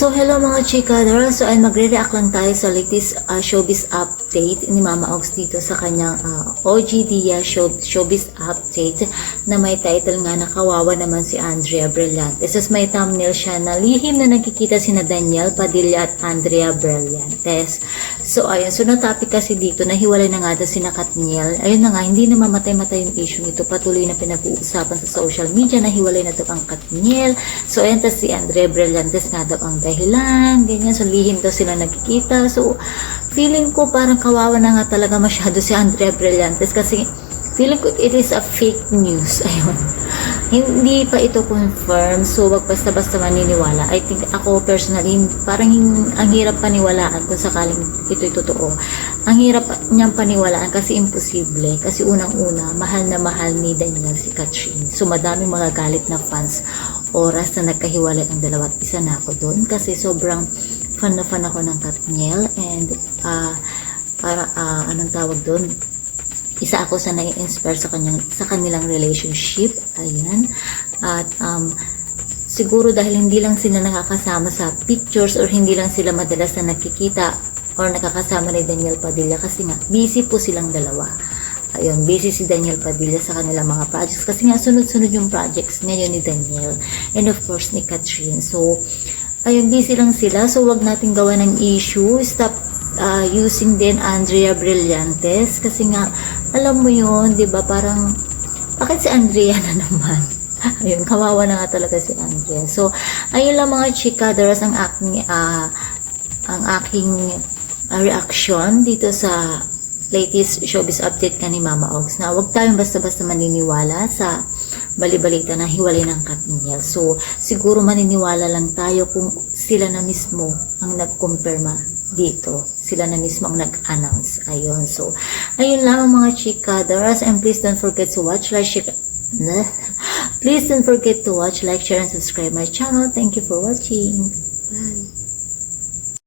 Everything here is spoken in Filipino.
So, hello mga chikador. So, ay magre-react lang tayo sa latest showbiz update ni Mama Ogs dito sa kanyang OG Dia showbiz update na may title nga na kawawa naman si Andrea Brillantes. As may thumbnail siya na lihim na nakikita sina Daniel Padilla at Andrea Brillantes. So, ayun. So, na-topic kasi dito na hiwalay na nga daw sina Katniel. Ayun na nga, hindi na mamatay-matay yung issue nito. Patuloy na pinag-uusapan sa social media na hiwalay na daw ang Katniel. So, ayun, tas si Andrea Brillantes nga daw ang dahilan, ganyan. So, lihim daw sila nakikita. So, feeling ko parang kawawa na nga talaga masyado si Andrea Brillantes kasi feeling ko it is a fake news. Ayun. Hindi pa ito confirm. So, wag basta-basta maniniwala. I think ako personally, parang ang hirap paniwalaan kung sakaling ito'y totoo. Ang hirap niyang paniwalaan kasi imposible. Kasi unang-una, mahal na mahal ni Daniel si Katrin. So, madaming mga galit na fans oras na nagkahiwalay ang dalawa at isa na ako doon kasi sobrang fan na fan ako ng Katniel and anong tawag doon, isa ako sa nai-inspire sa kanilang relationship. Ayan. At siguro dahil hindi lang sila nakakasama sa pictures or hindi lang sila madalas na nakikita or nakakasama ni Daniel Padilla kasi nga busy po silang dalawa. Ayun, busy si Daniel Padilla sa kanilang mga projects kasi nga sunod-sunod yung projects ngayon ni Daniel and of course ni Katrin. So, ayun, busy lang sila. So, wag natin gawa ng issue. Stop using din Andrea Brillantes kasi nga, alam mo yun, di ba, parang bakit si Andrea na naman? Ayun, kawawa na nga talaga si Andrea. So, ayun lang mga chikadoras ang aking reaction dito sa latest showbiz update ka ni Mama Ogs na huwag tayong basta-basta maniniwala sa bali-balita na hiwalay ng Katniel. So, siguro maniniwala lang tayo kung sila na mismo ang nagkumpirma dito. Sila na mismo ang nag-announce. Ayun. So, ayun lang mga chikadoras and please don't forget to watch, please don't forget to watch, like, share, and subscribe my channel. Thank you for watching. Bye.